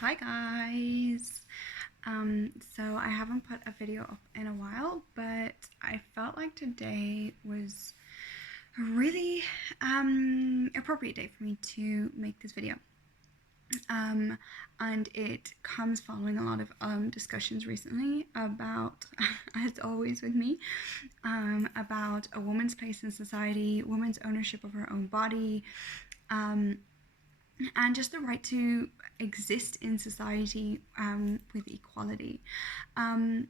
Hi guys. So I haven't put a video up in a while, but I felt like today was a really appropriate day for me to make this video. And it comes following a lot of discussions recently about, as always with me, about a woman's place in society, women's ownership of her own body, and just the right to exist in society with equality. And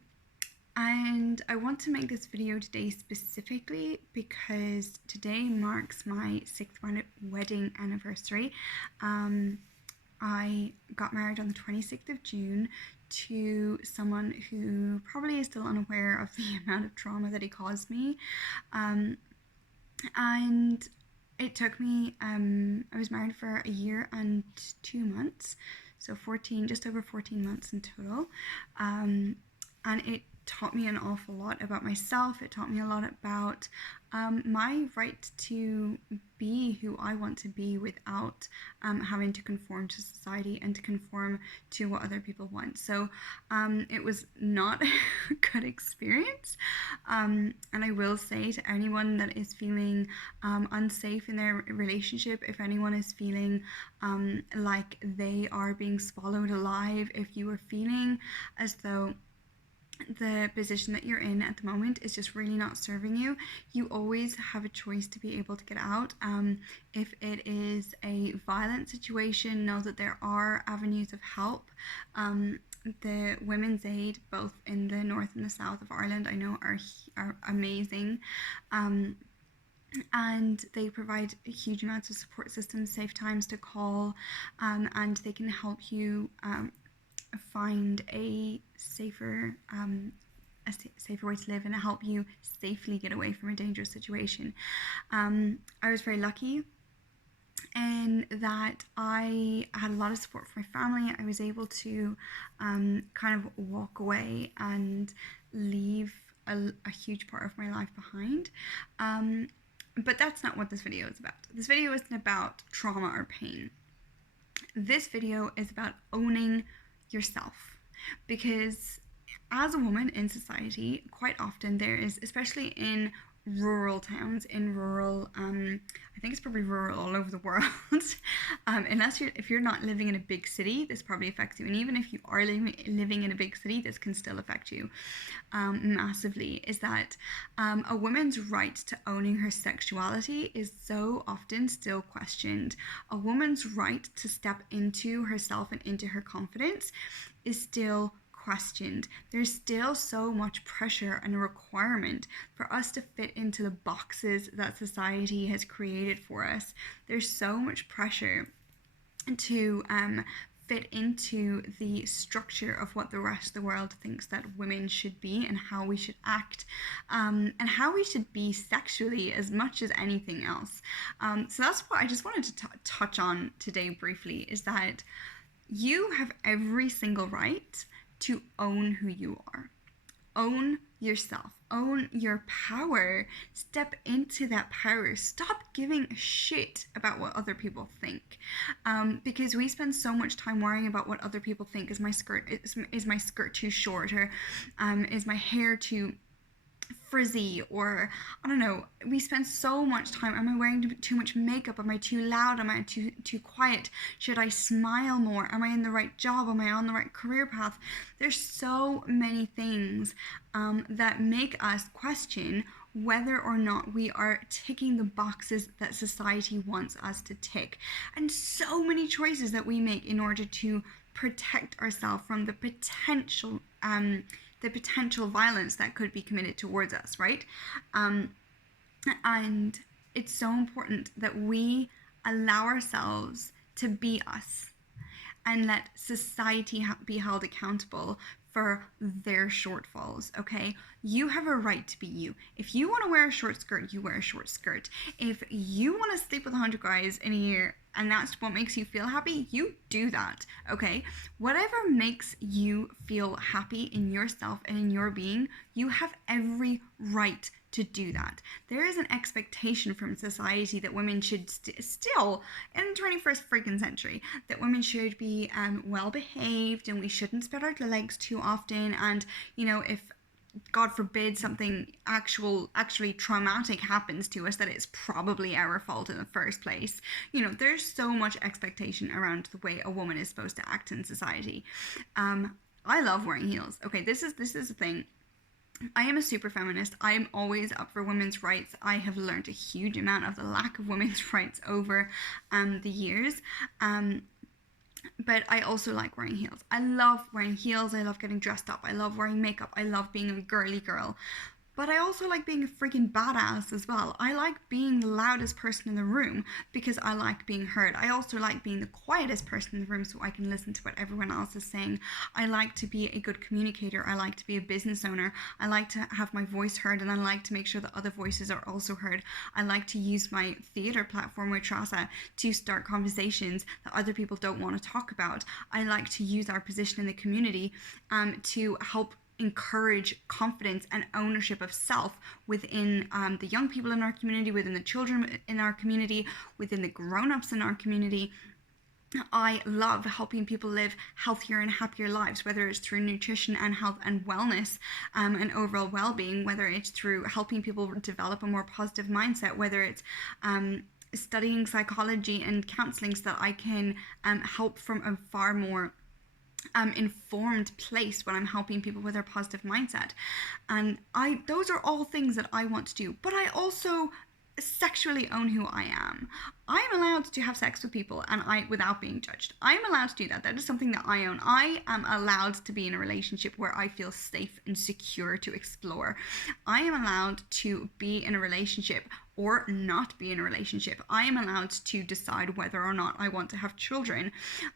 I want to make this video today specifically because today marks my 6th wedding anniversary. I got married on the 26th of June to someone who probably is still unaware of the amount of trauma that he caused me. And it took me, I was married for a year and 2 months, so just over 14 months in total. And it taught me an awful lot about myself. It taught me a lot about my right to be who I want to be without having to conform to society and to conform to what other people want. So it was not a good experience. And I will say to anyone that is feeling unsafe in their relationship, if anyone is feeling like they are being swallowed alive, if you are feeling as though the position that you're in at the moment is just really not serving you, you always have a choice to be able to get out. If it is a violent situation, know that there are avenues of help. The Women's Aid, both in the north and the south of Ireland, I know are amazing. And they provide huge amounts of support systems, safe times to call, and they can help you find a safer way to live and help you safely get away from a dangerous situation. I was very lucky in that I had a lot of support from my family. I was able to kind of walk away and leave a huge part of my life behind. But that's not what this video is about. This video isn't about trauma or pain. This video is about owning yourself, because as a woman in society, quite often there is, especially in rural towns, in rural I think it's probably rural all over the world, if you're not living in a big city, this probably affects you. And even if you are living in a big city, this can still affect you massively. Is that a woman's right to owning her sexuality is so often still questioned. A woman's right to step into herself and into her confidence is still questioned. There's still so much pressure and a requirement for us to fit into the boxes that society has created for us. There's so much pressure to fit into the structure of what the rest of the world thinks that women should be and how we should act, and how we should be sexually as much as anything else. So that's what I just wanted to touch on today briefly, is that you have every single right to own who you are. Own yourself. Own your power. Step into that power. Stop giving a shit about what other people think. Because we spend so much time worrying about what other people think. Is my skirt too short? Or is my hair too frizzy? Or I don't know, we spend so much time, am I wearing too much makeup? Am I too loud? Am I too quiet? Should I smile more? Am I in the right job? Am I on the right career path? There's so many things that make us question whether or not we are ticking the boxes that society wants us to tick, and so many choices that we make in order to protect ourselves from the potential violence that could be committed towards us, right? And it's so important that we allow ourselves to be us and let society be held accountable for their shortfalls, okay? You have a right to be you. If you want to wear a short skirt, you wear a short skirt. If you want to sleep with 100 guys in a year and that's what makes you feel happy, you do that, okay? Whatever makes you feel happy in yourself and in your being, you have every right to do that. There is an expectation from society that women should still, in the 21st freaking century, that women should be well behaved, and we shouldn't spread our legs too often. And, you know, if God forbid something actually traumatic happens to us, that it's probably our fault in the first place. You know, there's so much expectation around the way a woman is supposed to act in society. I love wearing heels. Okay, this is the thing. I am a super feminist. I am always up for women's rights. I have learned a huge amount of the lack of women's rights over the years. But I also like wearing heels. I love wearing heels. I love getting dressed up. I love wearing makeup. I love being a girly girl. But I also like being a freaking badass as well. I like being the loudest person in the room because I like being heard. I also like being the quietest person in the room so I can listen to what everyone else is saying. I like to be a good communicator. I like to be a business owner. I like to have my voice heard, and I like to make sure that other voices are also heard. I like to use my theatre platform with Trasa to start conversations that other people don't want to talk about. I like to use our position in the community to help encourage confidence and ownership of self within the young people in our community, within the children in our community, within the grown-ups in our community. I love helping people live healthier and happier lives, whether it's through nutrition and health and wellness and overall well-being, whether it's through helping people develop a more positive mindset, whether it's studying psychology and counseling so that I can help from a far more informed place when I'm helping people with their positive mindset. And those are all things that I want to do. But I also sexually own who I am. I'm allowed to have sex with people without being judged. I'm allowed to do that. That is something that I own. I am allowed to be in a relationship where I feel safe and secure to explore. I am allowed to be in a relationship or not be in a relationship. I am allowed to decide whether or not I want to have children.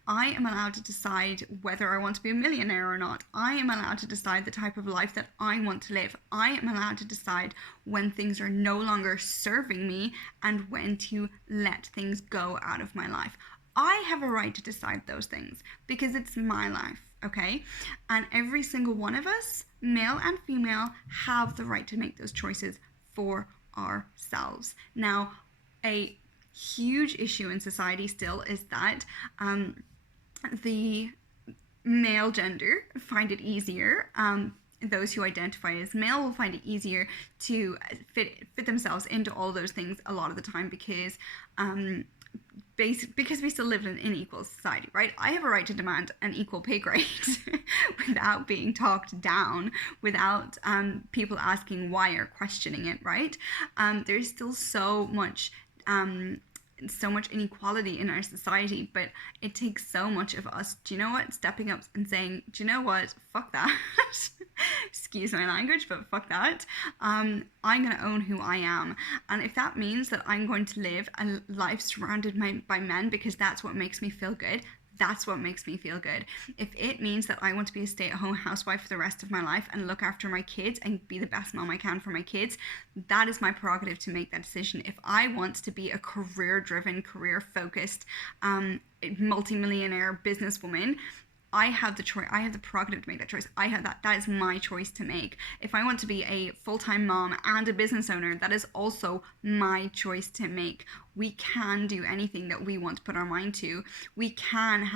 I am allowed to decide whether I want to be a millionaire or not. I am allowed to decide the type of life that I want to live. I am allowed to decide when things are no longer serving me and when to let things go out of my life. I have a right to decide those things because it's my life, okay? And every single one of us, male and female, have the right to make those choices for ourselves. Now, a huge issue in society still is that the male gender find it easier. Those who identify as male will find it easier to fit themselves into all those things a lot of the time because because we still live in an unequal society, right? I have a right to demand an equal pay grade without being talked down, without people asking why or questioning it, right? There's still so much inequality in our society, but it takes so much of us, do you know what, stepping up and saying, do you know what, fuck that. Excuse my language, but fuck that. I'm going to own who I am. And if that means that I'm going to live a life surrounded by men because that's what makes me feel good, that's what makes me feel good. If it means that I want to be a stay-at-home housewife for the rest of my life and look after my kids and be the best mom I can for my kids, that is my prerogative to make that decision. If I want to be a career-driven, career-focused, multi-millionaire businesswoman, I have the choice. I have the prerogative to make that choice. I have that. That is my choice to make. If I want to be a full-time mom and a business owner, that is also my choice to make. We can do anything that we want to put our mind to. We can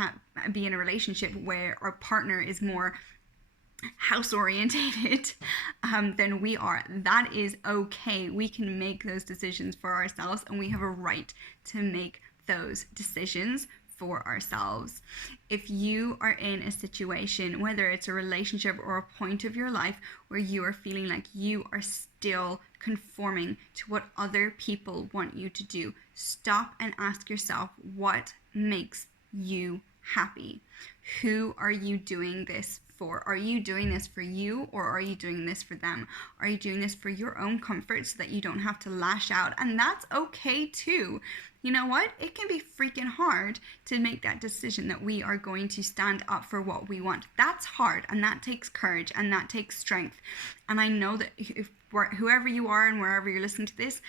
be in a relationship where our partner is more house orientated than we are. That is okay. We can make those decisions for ourselves, and we have a right to make those decisions for ourselves. If you are in a situation, whether it's a relationship or a point of your life where you are feeling like you are still conforming to what other people want you to do, stop and ask yourself, what makes you happy? Who are you doing this for? Are you doing this for you, or are you doing this for them? Are you doing this for your own comfort so that you don't have to lash out? And that's okay too. You know what? It can be freaking hard to make that decision that we are going to stand up for what we want. That's hard, and that takes courage, and that takes strength. And I know that whoever you are and wherever you're listening to this,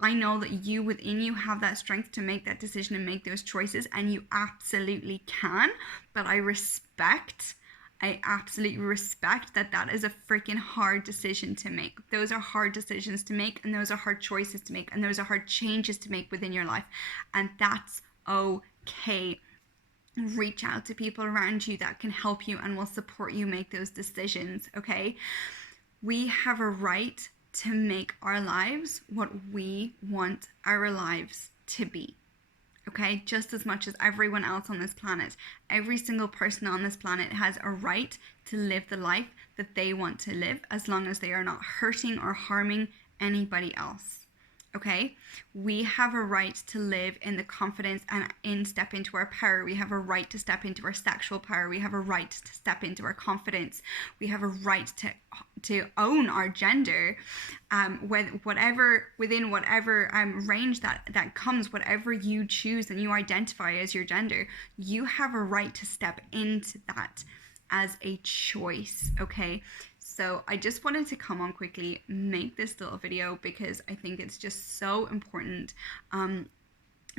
I know that you within you have that strength to make that decision and make those choices, and you absolutely can. But I respect I absolutely respect that that is a freaking hard decision to make. Those are hard decisions to make, and those are hard choices to make, and those are hard changes to make within your life. And that's okay. Reach out to people around you that can help you and will support you make those decisions, okay? We have a right to make our lives what we want our lives to be. Okay, just as much as everyone else on this planet. Every single person on this planet has a right to live the life that they want to live, as long as they are not hurting or harming anybody else. Okay, we have a right to live in the confidence and step into our power. We have a right to step into our sexual power. We have a right to step into our confidence. We have a right to own our gender, within whatever range that comes, whatever you choose and you identify as your gender, you have a right to step into that as a choice. Okay, so I just wanted to come on quickly, make this little video, because I think it's just so important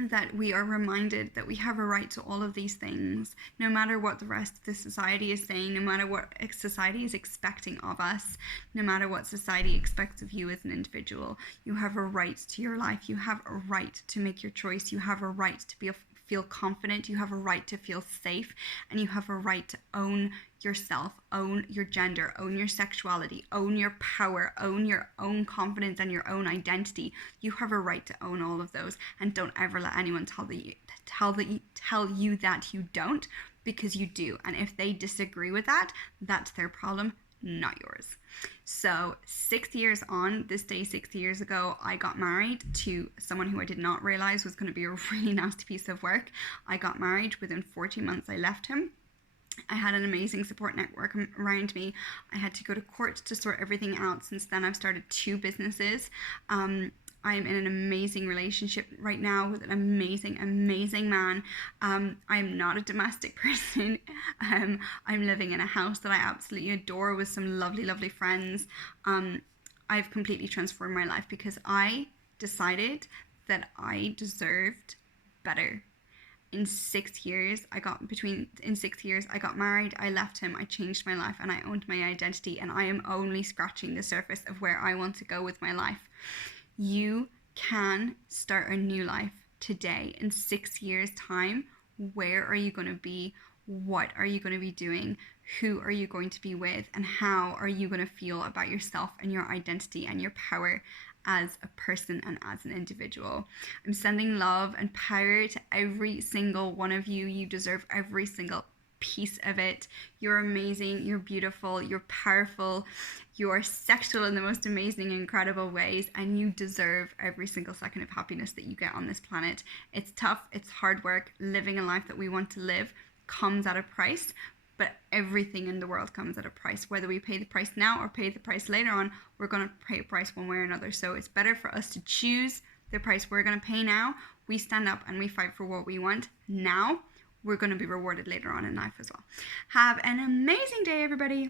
that we are reminded that we have a right to all of these things, no matter what the rest of the society is saying, no matter what society is expecting of us, no matter what society expects of you as an individual. You have a right to your life. You have a right to make your choice. You have a right to feel confident. You have a right to feel safe, and you have a right to own yourself, own your gender, own your sexuality, own your power, own your own confidence and your own identity. You have a right to own all of those, and don't ever let anyone tell you that you don't, because you do. And if they disagree with that, that's their problem, not yours. So 6 years on, this day 6 years ago, I got married to someone who I did not realize was going to be a really nasty piece of work. I got married. Within 14 months, I left him. I had an amazing support network around me. I had to go to court to sort everything out. Since then, I've started 2 businesses. I'm in an amazing relationship right now with an amazing man. I'm not a domestic person. I'm living in a house that I absolutely adore with some lovely friends. I've completely transformed my life because I decided that I deserved better. In 6 years, I got married, I left him, I changed my life, and I owned my identity, and I am only scratching the surface of where I want to go with my life. You can start a new life today. In 6 years' time, where are you going to be? What are you going to be doing? Who are you going to be with? And how are you going to feel about yourself and your identity and your power as a person and as an individual? I'm sending love and power to every single one of you. You deserve every single piece of it. You're amazing, you're beautiful, you're powerful, you're sexual in the most amazing, incredible ways, and you deserve every single second of happiness that you get on this planet. It's tough, it's hard work. Living a life that we want to live comes at a price, but everything in the world comes at a price. Whether we pay the price now or pay the price later on, we're going to pay a price one way or another. So it's better for us to choose the price we're going to pay now. We stand up and we fight for what we want now. We're going to be rewarded later on in life as well. Have an amazing day, everybody.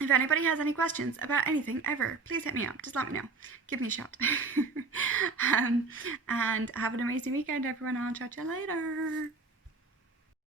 If anybody has any questions about anything ever, please hit me up. Just let me know. Give me a shout. And have an amazing weekend, everyone. I'll chat to you later.